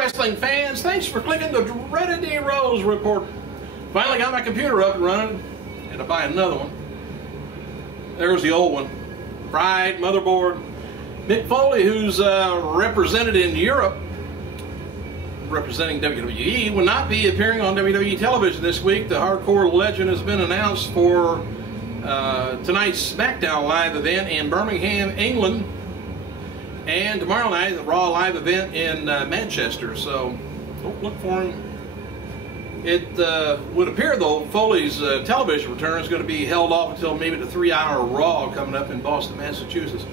wrestling fans, thanks for clicking the Dreaded Heroes report. Finally got my computer up and running. Had to buy another one. There's the old one. Fried motherboard. Mick Foley, who's represented in Europe, representing WWE, will not be appearing on WWE television this week. The hardcore legend has been announced for tonight's SmackDown Live event in Birmingham, England, and tomorrow night the Raw Live event in Manchester. So don't look for him. It would appear, though, Foley's television return is going to be held off until maybe the 3-hour Raw coming up in Boston, Massachusetts.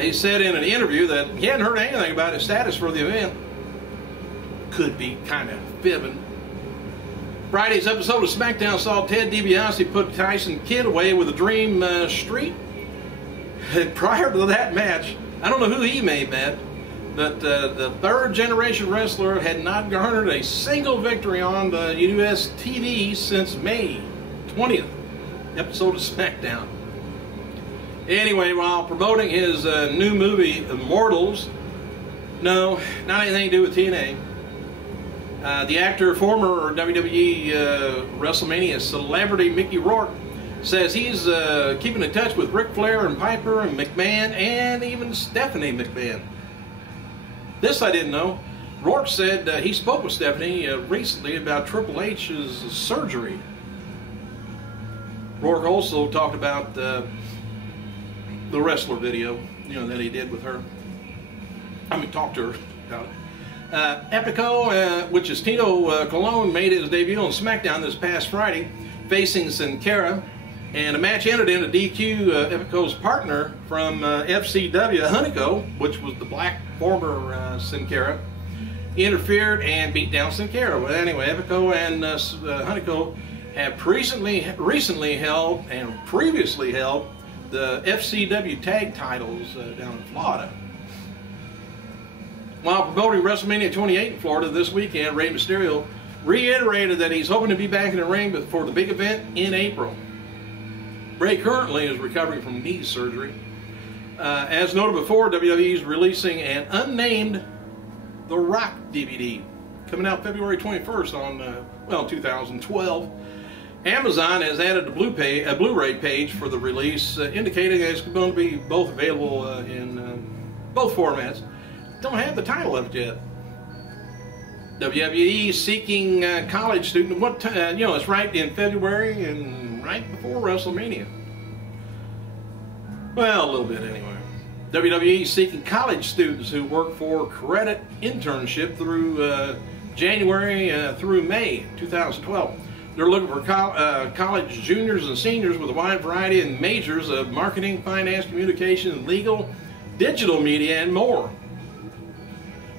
He said in an interview that he hadn't heard anything about his status for the event. Could be kind of fibbing. Friday's episode of SmackDown saw Ted DiBiase put Tyson Kidd away with a Dream Street. And prior to that match, I don't know who he made mad, but the third-generation wrestler had not garnered a single victory on the US TV since May 20th episode of SmackDown. Anyway, while promoting his new movie, Immortals, no, not anything to do with TNA, the actor, former WWE WrestleMania celebrity Mickey Rourke, says he's keeping in touch with Ric Flair and Piper and McMahon and even Stephanie McMahon. This I didn't know. Rourke said he spoke with Stephanie recently about Triple H's surgery. Rourke also talked about the wrestler video, that he did with her. Talked to her about it. Epico, which is Tito Colon, made his debut on SmackDown this past Friday, facing Sin Cara, and a match ended in a DQ. Epico's partner from FCW, Hunico, which was the black former Sin Cara, interfered and beat down Sin Cara. Well, anyway, Epico and Hunico have recently held and previously held the FCW tag titles down in Florida. While promoting WrestleMania 28 in Florida this weekend, Rey Mysterio reiterated that he's hoping to be back in the ring for the big event in April. Rey currently is recovering from knee surgery. As noted before, WWE is releasing an unnamed The Rock DVD coming out February 21st on 2012. Amazon has added a Blu-ray page for the release, indicating that it's going to be both available in both formats. Don't have the title of it yet. WWE seeking college student. What time? It's right in February and right before WrestleMania. Well, a little bit anyway. WWE seeking college students who work for credit internship through January through May 2012. They're looking for college juniors and seniors with a wide variety of majors of marketing, finance, communication, legal, digital media, and more.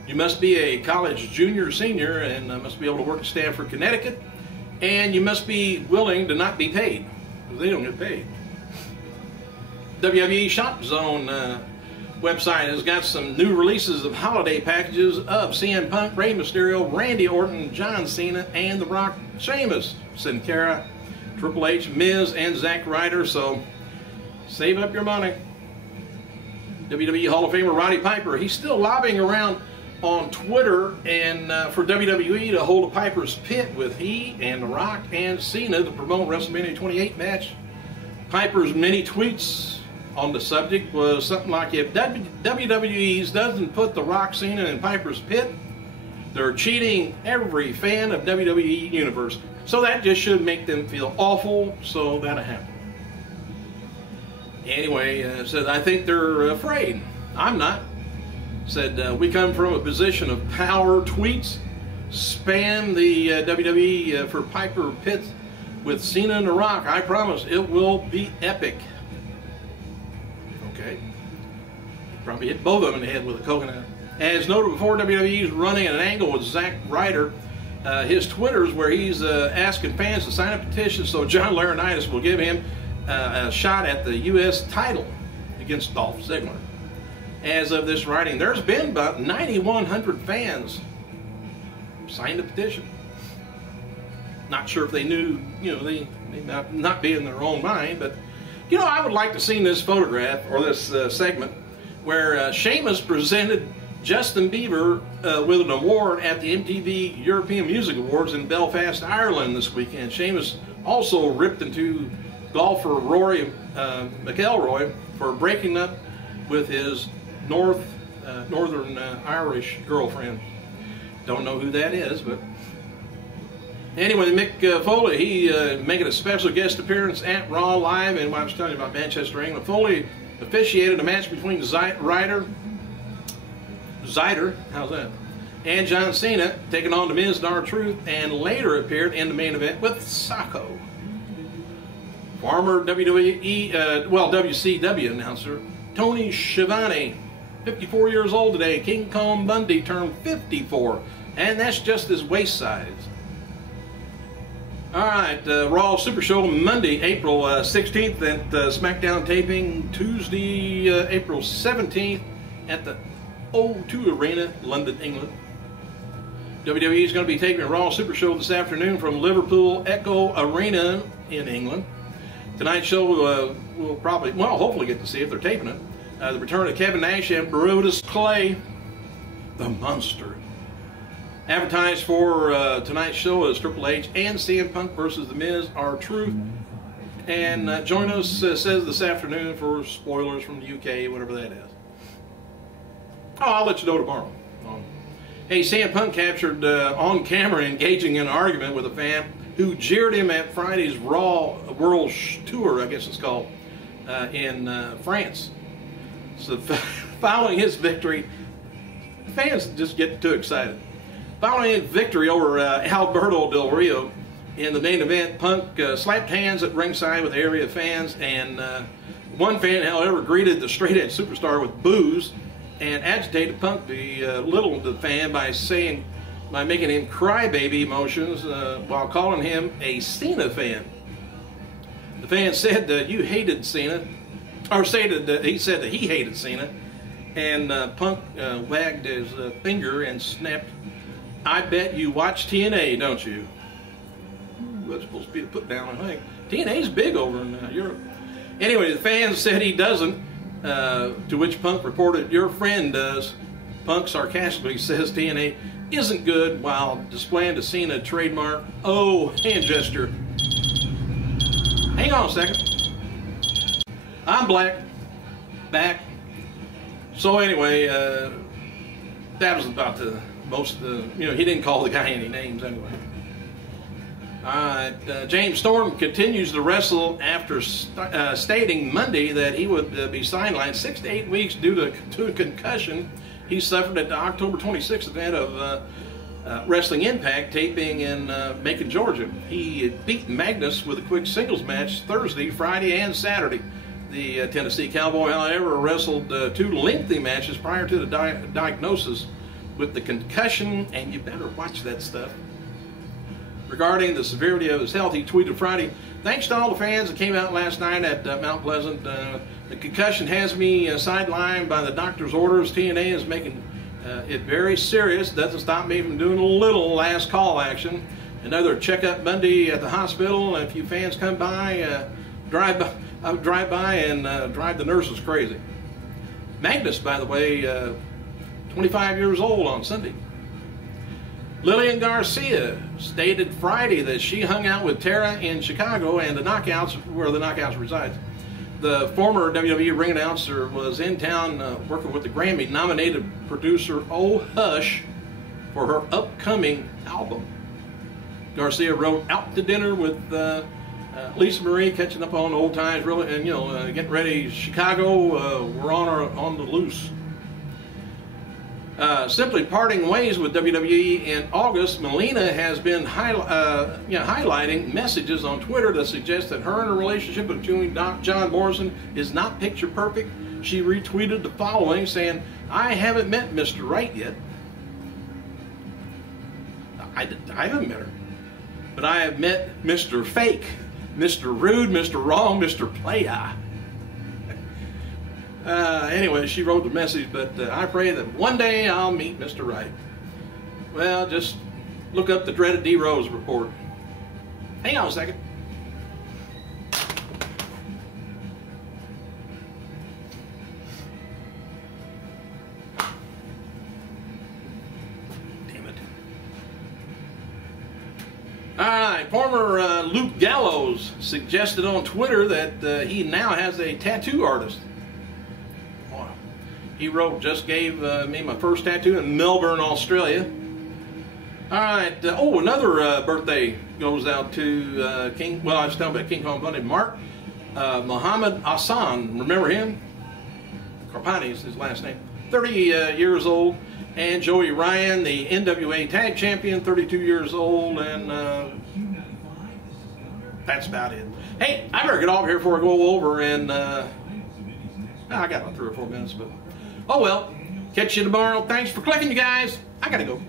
You must be a college junior or senior and must be able to work in Stamford, Connecticut, and you must be willing to not be paid, because they don't get paid. WWE Shop Zone website has got some new releases of holiday packages of CM Punk, Rey Mysterio, Randy Orton, John Cena, and The Rock, Sheamus, Sin Cara, Triple H, Miz, and Zack Ryder, so save up your money. WWE Hall of Famer Roddy Piper, he's still lobbying around on Twitter and for WWE to hold a Piper's Pit with he and The Rock and Cena to promote WrestleMania 28 match. Piper's many tweets on the subject was something like, if WWE doesn't put The Rock, Cena, and Piper's Pit, they're cheating every fan of WWE Universe. So that just should make them feel awful, so that'll happen. Anyway, said, I think they're afraid. I'm not. Said, we come from a position of power. Tweets spam the WWE for Piper Pit with Cena and The Rock. I promise it will be epic. Okay. Probably hit both of them in the head with a coconut. As noted before, WWE is running at an angle with Zack Ryder. His Twitters where he's asking fans to sign a petition so John Laurinaitis will give him a shot at the U.S. title against Dolph Ziggler. As of this writing, there's been about 9,100 fans signed the petition. Not sure if they knew, they may not be in their own mind, but, I would like to see this photograph or this segment where Sheamus presented Justin Bieber with an award at the MTV European Music Awards in Belfast, Ireland this weekend. Seamus also ripped into golfer Rory McIlroy for breaking up with his Northern Irish girlfriend. Don't know who that is, but anyway, Mick Foley, he making a special guest appearance at Raw Live, and I was telling you about Manchester, England. Foley officiated a match between Zyder, how's that, and John Cena, taking on The Miz and R-Truth, and later appeared in the main event with Sacco. Former WCW announcer Tony Schiavone, 54 years old today. King Kong Bundy turned 54, and that's just his waist size. All right, Raw Super Show Monday, April 16th, and SmackDown taping Tuesday, April 17th at the O2 Arena, London, England. WWE is going to be taping a Raw Super Show this afternoon from Liverpool Echo Arena in England. Tonight's show we'll probably, well, hopefully get to see if they're taping it. The return of Kevin Nash and Brodus Clay, the Monster. Advertised for tonight's show is Triple H and CM Punk versus The Miz, R-Truth. And join us, says this afternoon, for spoilers from the UK, whatever that is. Oh, I'll let you know tomorrow. Hey, CM Punk captured on camera engaging in an argument with a fan who jeered him at Friday's Raw World Tour, I guess it's called, in France. So following his victory, fans just get too excited. Following his victory over Alberto Del Rio in the main event, Punk slapped hands at ringside with area fans, and one fan, however, greeted the straight-edge superstar with boos and agitated Punk belittled the fan by making him crybaby motions while calling him a Cena fan. The fan said that you hated Cena, or stated that he said that he hated Cena, and Punk wagged his finger and snapped, "I bet you watch TNA, don't you?" Ooh, that's supposed to be a put down, I think. TNA's big over in Europe. Anyway, the fan said he doesn't, to which Punk reported, "Your friend does." Punk sarcastically says TNA isn't good while displaying the Cena trademark hand gesture. Hang on a second. I'm back. So anyway, that was about the most, he didn't call the guy any names anyway. Alright, James Storm continues to wrestle after stating Monday that he would be sidelined 6 to 8 weeks due to a concussion he suffered at the October 26th event of Wrestling Impact taping in Macon, Georgia. He beat Magnus with a quick singles match Thursday, Friday, and Saturday. The Tennessee Cowboy, however, wrestled 2 lengthy matches prior to the diagnosis with the concussion, and you better watch that stuff. Regarding the severity of his health, he tweeted Friday, "Thanks to all the fans that came out last night at Mount Pleasant. The concussion has me sidelined by the doctor's orders. TNA is making it very serious. Doesn't stop me from doing a little last call action. Another checkup Monday at the hospital. If you fans come by, drive by and drive the nurses crazy." Magnus, by the way, 25 years old on Sunday. Lillian Garcia stated Friday that she hung out with Tara in Chicago and the Knockouts, where the Knockouts resides. The former WWE ring announcer was in town working with the Grammy-nominated producer Oh Hush for her upcoming album. Garcia wrote, "Out to dinner with Lisa Marie, catching up on old times, really, and getting ready. Chicago, we're on the loose." Simply parting ways with WWE in August, Melina has been highlighting messages on Twitter that suggest that her and her relationship between John Morrison is not picture perfect. She retweeted the following, saying, "I haven't met Mr. Right yet. I haven't met her. But I have met Mr. Fake, Mr. Rude, Mr. Wrong, Mr. Playa." Anyway, she wrote the message, but I pray that one day I'll meet Mr. Right. Well, just look up the dreaded D. Rose report. Hang on a second. right, former Luke Gallows suggested on Twitter that he now has a tattoo artist. Wow. He wrote, just gave me my first tattoo in Melbourne, Australia. All right, another birthday goes out to King, well, I was talking about King Kong Bundy, Mark Muhammad Hassan, remember him? Carpani is his last name. 30 years old. And Joey Ryan, the NWA Tag Champion, 32 years old, and that's about it. Hey, I better get off here before I go over, and I got about 3 or 4 minutes, but oh well. Catch you tomorrow. Thanks for clicking, you guys. I gotta go.